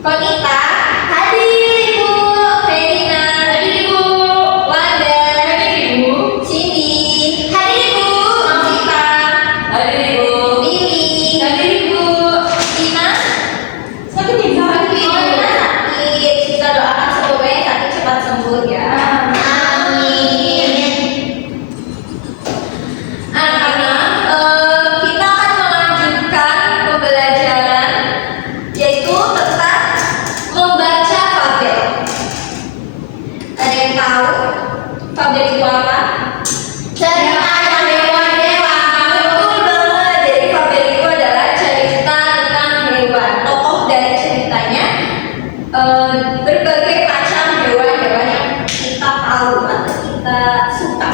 Konita, hadir Ibu. Verina, hadir Ibu. Wanda, hadir Ibu. Cindy, hadir Ibu. Novita, hadir Ibu. Lili, hadir Ibu. Tina, sakit ya? Sakit. Oh, Tina sakit. Kita doakan semoga yang sakit cepat sembuh ya. Amin. Anak-anak, kita akan melanjutkan pembelajaran yaitu tentang membaca fabel. Ada yang tahu fabel itu apa? Cerita hewan dewasa. Betul banget. Jadi fabel itu adalah cerita tentang hewan. Tokoh dari ceritanya berbagai macam hewan-hewan yang kita tahu atau kita suka.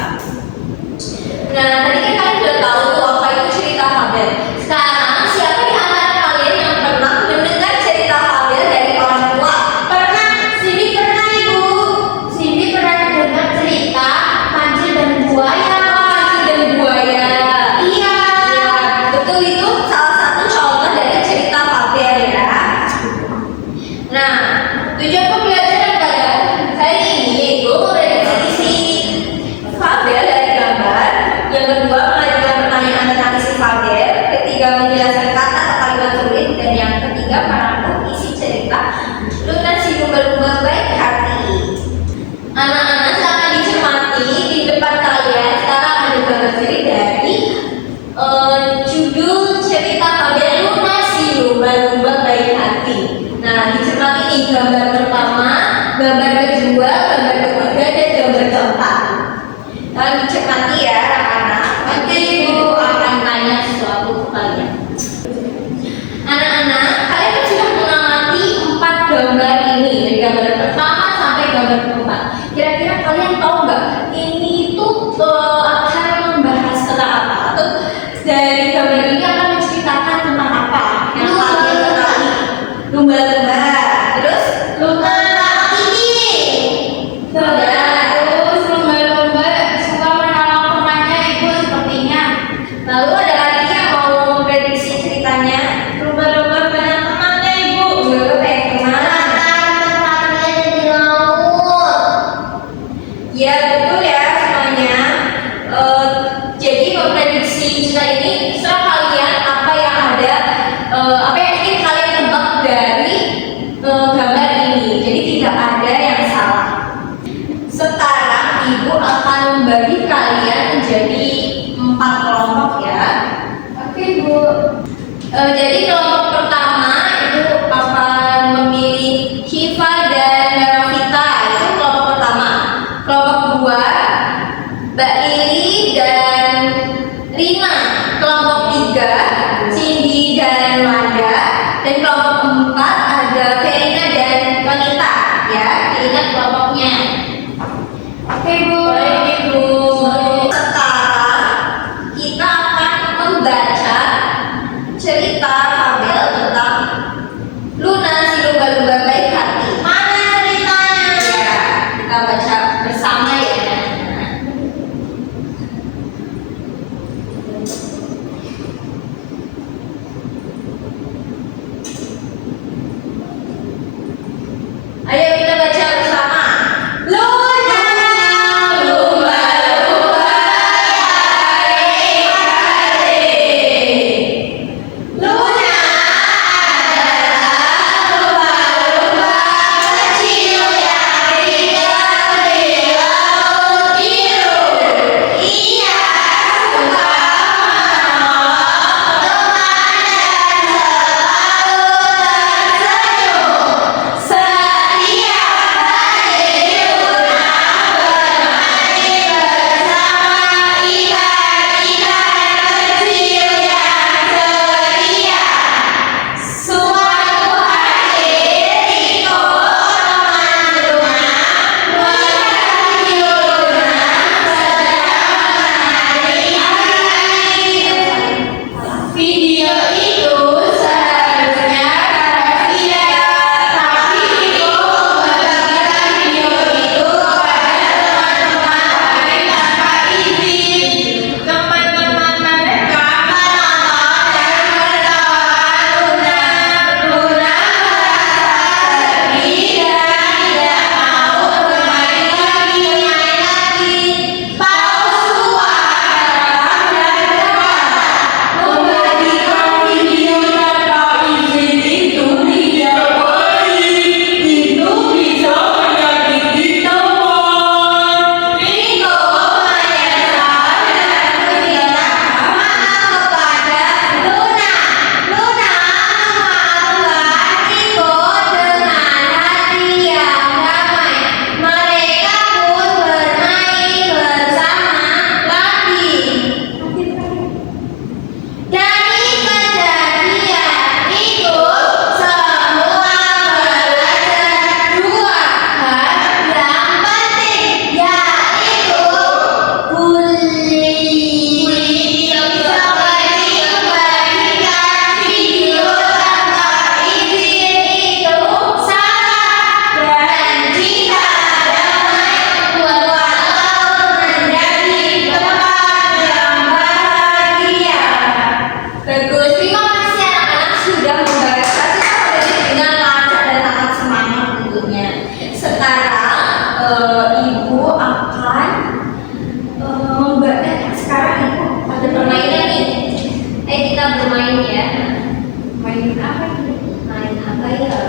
Nah, tadi kan kalian sudah tahu tuh apa itu cerita fabel. Sekarang siapa di antara kalian yang pernah mendengar cerita fabel dari orang tua? Pernah? Cindy pernah Ibu. Cindy pernah dengar cerita kancil dan buaya. Oh, kancil dan buaya. Iya. Ya, betul itu salah satu contoh dari cerita fabel ya. Nah, tujuan pembelajaran pada hari ini yaitu redefinisi fabel dari gambar. Yang kedua, mengajukan pertanyaan tentang isi fabel. Ketiga, menjelaskan kata atau kalimat sulit. Dan yang ketiga, merangkum isi cerita lunasi lumba-lumba baik hati. Anak-anak sangat dicermati di depan kalian. Sekarang ada gambar seri dari judul cerita fabel lunasi lumba-lumba baik hati. Nah, dicermati nih gambar pertama, gambar kedua, gambar ketiga, dan gambar keempat. Kalian dicermati ya anak-anak. Nanti Ibu akan tanya sesuatu ke kalian. Anak-anak, kalian kan sudah mengamati 4 gambar ini dari gambar pertama sampai gambar keempat. Kira-kira kalian tahu nggak ini tuh akan membahas tentang apa? Atau dari gambar ini akan menceritakan tentang apa? Yang kalian ketahui. Lumba-lumba. Terus lumba ini. Terus lumba-lumba suka menolong temannya Ibu sepertinya. Lalu ada lagi yang mau memprediksi ceritanya. Lumba-lumba banyak temannya Ibu. Lumba-lumba banyak teman. Tempatnya di laut. Ya betul ya semuanya. Jadi memprediksi cerita ini serah kalian apa yang ada, apa yang ingin kalian tebak dari gambar ini. Jadi tidak ada yang salah. Sekarang Ibu akan membagi kalian menjadi 4 kelompok ya. Oke Bu. Jadi kelompok pertama itu akan memilih Hiva dan Novita. Itu kelompok pertama. Kelompok kedua Mbak Lili dan Rina. Kelompok tiga Cindy dan Wanda. Dan kelompok keempat ada Verina dan Konita. Ya, diingat kelompoknya. Oke Bu. Baik Ibu. Sekarang kita akan membaca cerita fabel Main apa ya?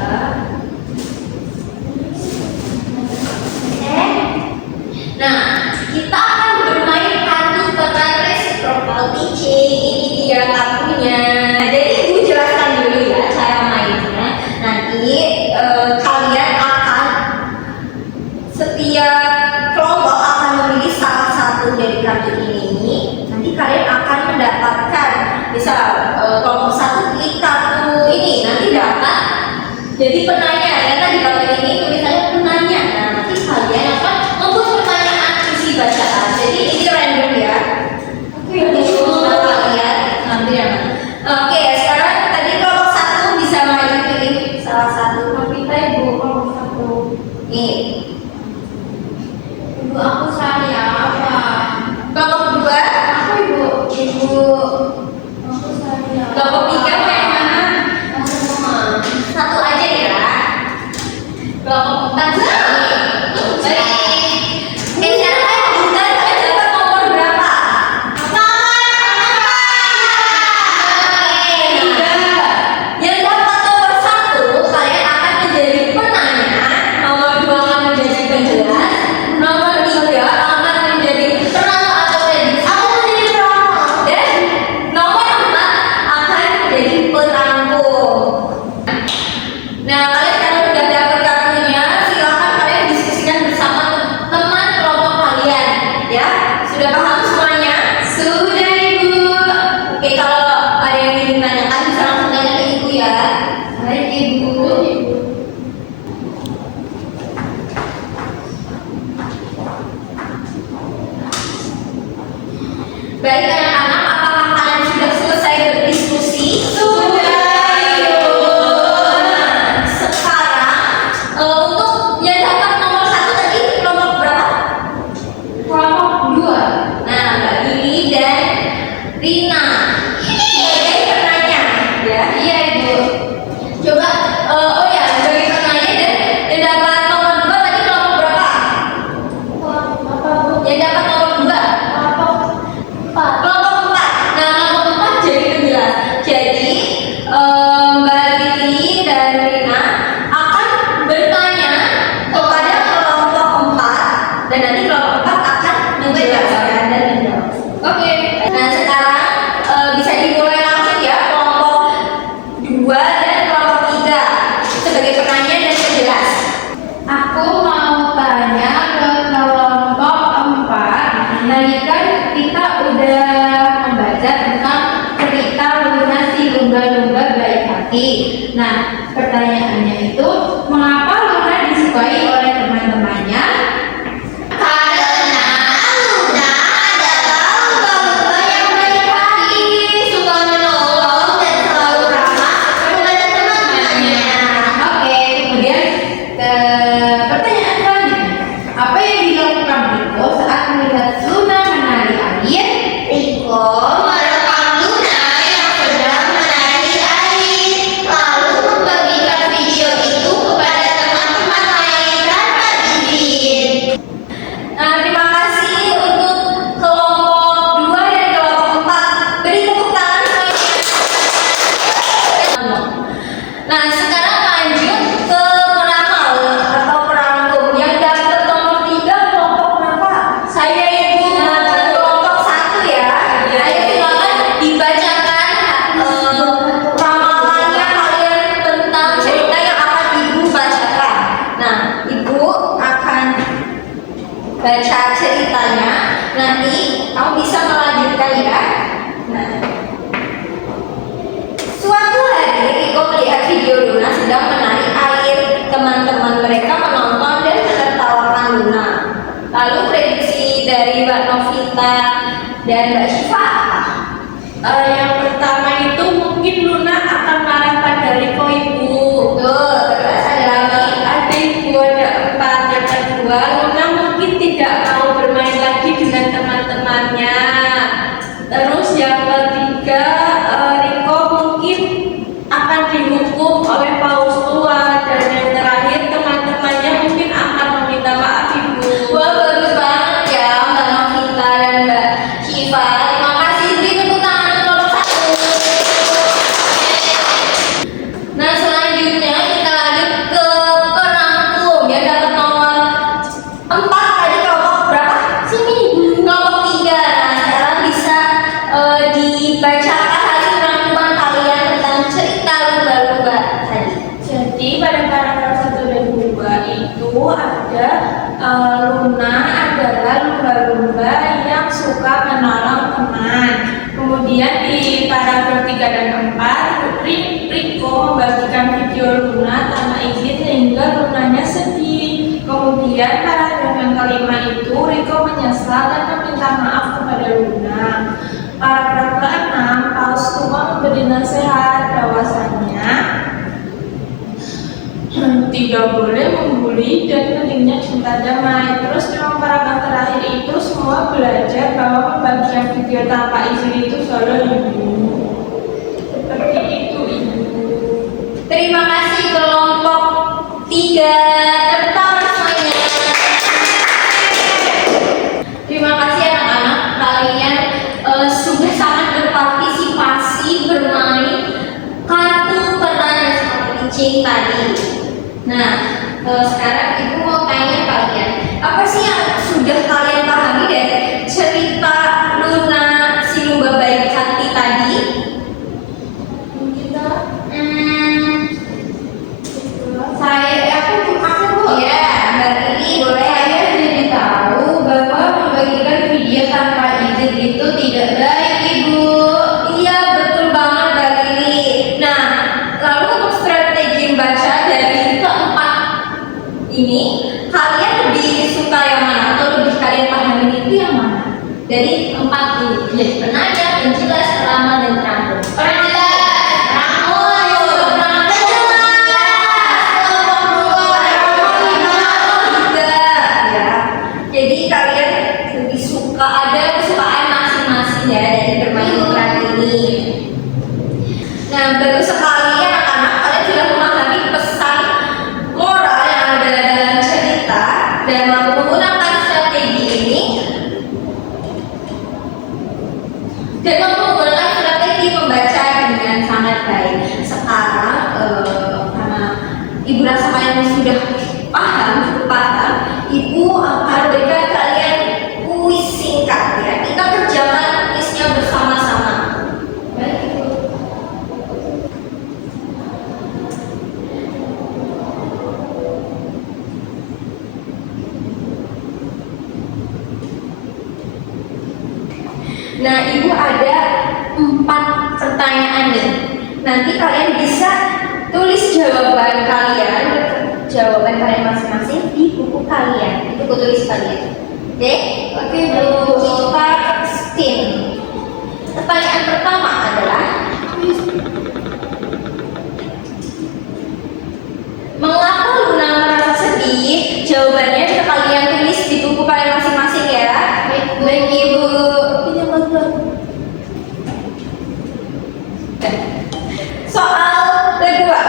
Nah, kita akan bermain kartu tentang reciprocal teaching. Ini dia kartunya. Jadi ibu jelaskan dulu ya cara mainnya. Nanti kalian akan setiap kelompok akan memilih salah satu dari kartu ini. Nanti kalian akan mendapatkan, misal kelompok satu klik kartu ini, nanti dapat jadi penanya. Karena di kartu ini tulisannya penanya. Nah, nanti kalian akan membuat pertanyaan isi bacaan. Jadi ini random ya. Nanti kalian ambil yang mana. Oke, sekarang tadi kelompok satu bisa maju pilih salah satu. Kita ibu kelompok satu. Nih. Ibu aku saya apa? Kelompok dua. Aku ibu. Ibu. Aku saya. Kelompok tiga mau yang mana? Semua. Satu aja ya. Kelompok empat sini. Baik. Sekarang kalian bukan kalian dapat nomor berapa? Yang dapat nomor satu kalian akan menjadi penanya, nomor dua akan menjadi penjelas, nomor tiga akan menjadi peramal atau prediksi. Aku menjadi peramal. Dan nomor empat akan menjadi perangkum. Nah, kalian sekarang sudah dapat kartunya, silakan kalian diskusikan bersama teman kelompok kalian, ya. Sudah paham semuanya? Sudah, Ibu. Oke, kalau ada yang ingin ditanyakan bisa langsung tanya ke Ibu ya. Baik ibu. Baik anak-anak, apakah kalian sudah selesai berdiskusi? Sudah, Ibu. Nah, sekarang untuk yang dapat nomor satu tadi kelompok berapa? Kelompok dua. Nah, Mbak Lili dan Rina sebagai penanya, ya. Iya ibu. Coba, oh ya, sebagai penanya dan yang dapat nomor dua tadi kelompok berapa? Apa bu? Yang dapat nomor dua. Kelompok empat. Kelompok empat. Nah, kelompok empat jadi penjelas. Jadi Mbak Lili dan Rina akan bertanya kepada kelompok empat dan nanti kelompok empat akan menjelaskan dan menjawab. Oke. Nah, sekarang bisa dimulai langsung ya kelompok dua dan kelompok tiga sebagai penanya dan penjelas. Aku mau tanya ke kelompok empat. Tadi kan kita udah membaca tentang cerita Luna si lumba-lumba baik hati. Nah, pertanyaannya itu, mengapa Luna disukai oleh teman-temannya? Karena Luna adalah lumba-lumba yang baik hati, suka menolong dan selalu ramah kepada teman-temannya. Oke, kemudian pertanyaan selanjutnya, apa yang dilakukan Riko saat melihat Luna menari air? Riko merekam Luna yang sedang menari air, lalu membagikan video itu kepada teman-teman lain tanpa izin. Nah, terima kasih untuk kelompok dua dan kelompok empat. Beri tepuk tangan semuanya. Nah, sekarang lanjut ke peramal atau perangkum. Yang dapat nomor tiga kelompok berapa? Saya ibu. Nah, kelompok satu ya. Ayo silakan dibacakan ramalannya kalian tentang cerita yang akan ibu bacakan. Nah, ibu akan baca ceritanya. Nanti kamu bisa melanjutkan ya. Nah, suatu hari Riko melihat video Luna sedang menari air. Teman-teman mereka menonton dan menertawakan Luna. Lalu prediksi dari Mbak Novita dan Mbak Syifa apa? Yang pertama itu mungkin Luna akan marah pada Riko ibu. Betul, terus ada lagi. Ada ibu, ada empat. Yang kedua, Luna mungkin tidak mau bermain lagi dengan teman-temannya. Terus yang ketiga, Riko mungkin akan dihukum oleh paus tua. Dan yang terakhir, teman-temannya mungkin akan meminta maaf ibu. Wah, bagus banget ya Mbak Novita dan Mbak Syifa. Terima kasih. Beri tepuk tangan untuk kelompok satu. Luna adalah lumba-lumba yang suka menolong teman. Kemudian di paragraf 3 dan 4, Riko membagikan video Luna tanpa izin sehingga Lunanya sedih. Kemudian paragraf yang kelima itu, Riko menyesal dan meminta maaf kepada Luna. Paragraf ke-6, Paus tua memberi nasihat bahwasannya tidak boleh membuli dan pentingnya cinta damai. Terus di paragraf terakhir itu semua belajar bahwa pembagian video tanpa izin itu salah ibu. Seperti itu ibu. Terima kasih kelompok 3. Tepuk tangan semuanya. Terima kasih anak-anak, kalian sudah sangat berpartisipasi bermain kartu pertanyaan seperti Cing tadi. Nah, sekarang ibu mau tanya kalian, apa sih yang sudah kalian pahami dari cerita Luna si lumba baik hati tadi? Kita Aku Bu. Ya, Mbak Riri boleh. Saya jadi tahu bahwa membagikan video tanpa izin itu tidak baik, Ibu. Iya, betul banget Mbak Riri. Nah, lalu untuk strategi membaca dari keempat ini, kalian lebih suka yang mana atau lebih kalian pahami itu yang mana? Dari empat ini, jadi penanya, penjelas, ramah, dan terampil. Penjelas, ramah, terampil, juga, ya. Jadi kalian lebih suka, ada kesukaan masing-masing ya dari bermain peran ini. Nah, baru sekali anak-anak kalian sudah memahami pesan moral yang ada dalam cerita dan mampu menggunakan strategi ini dan mampu menggunakan strategi membaca dengan sangat baik. Sekarang karena ibu rasa kalian sudah paham, cukup paham, ibu akan berikan kalian kuis singkat ya. Kita kerjakan kuisnya bersama-sama. Baik, Ibu. Nah, ibu ada 4 pertanyaan nih. Nanti kalian bisa tulis jawaban kalian masing-masing di buku kalian, di buku tulis kalian. Oke? Oke, Bu. Kita spin. Pertanyaan pertama adalah, mengapa Luna merasa sedih? Jawabannya bisa kalian tulis di buku kalian masing-masing ya. Baik, Ibu. Soal kedua.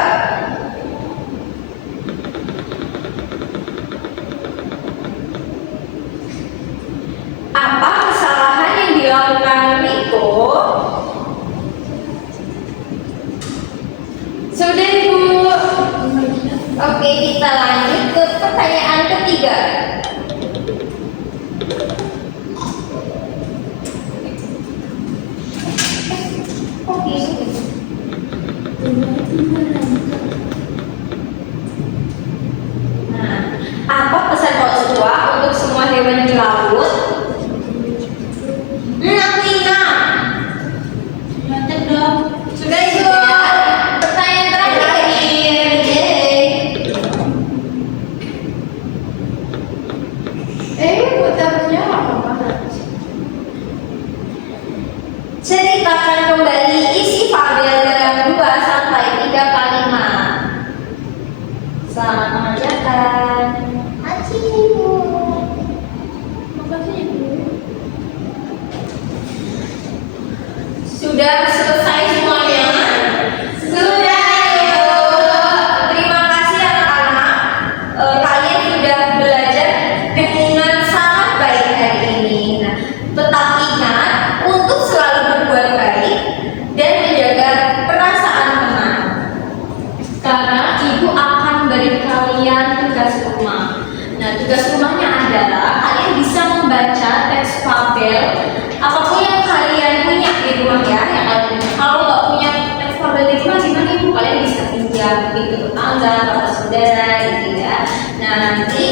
Apa kesalahan yang dilakukan Riko? Sudah, Ibu. Oke, kita lanjut ke pertanyaan ketiga. Oke. Nah, apa pesan Paus tua untuk semua hewan di laut? Aku ingat. Nyatet dong. Sudah, Ibu. Pertanyaan terakhir. Putarnya apa? Ceritakan kembali isi fabel dalam 2 sampai 3 kalimat. Selamat mengerjakan. Sudah selesai semuanya? Sudah, Ibu. Terima kasih anak-anak. Kalian sudah belajar dengan sangat baik hari ini. Nah, tetap ingat untuk selalu berbuat baik dan menjaga perasaan teman. Sekarang Ibu akan beri kalian tugas rumah. Nah, tugas rumahnya adalah kalian bisa membaca teks fabel apapun yang kalian punya di rumah ya. Yang kalian punya. Kalau nggak punya teks fabel di rumah, gimana Ibu? Kalian bisa pinjam gitu tetangga, atau saudara gitu ya. Nah, nanti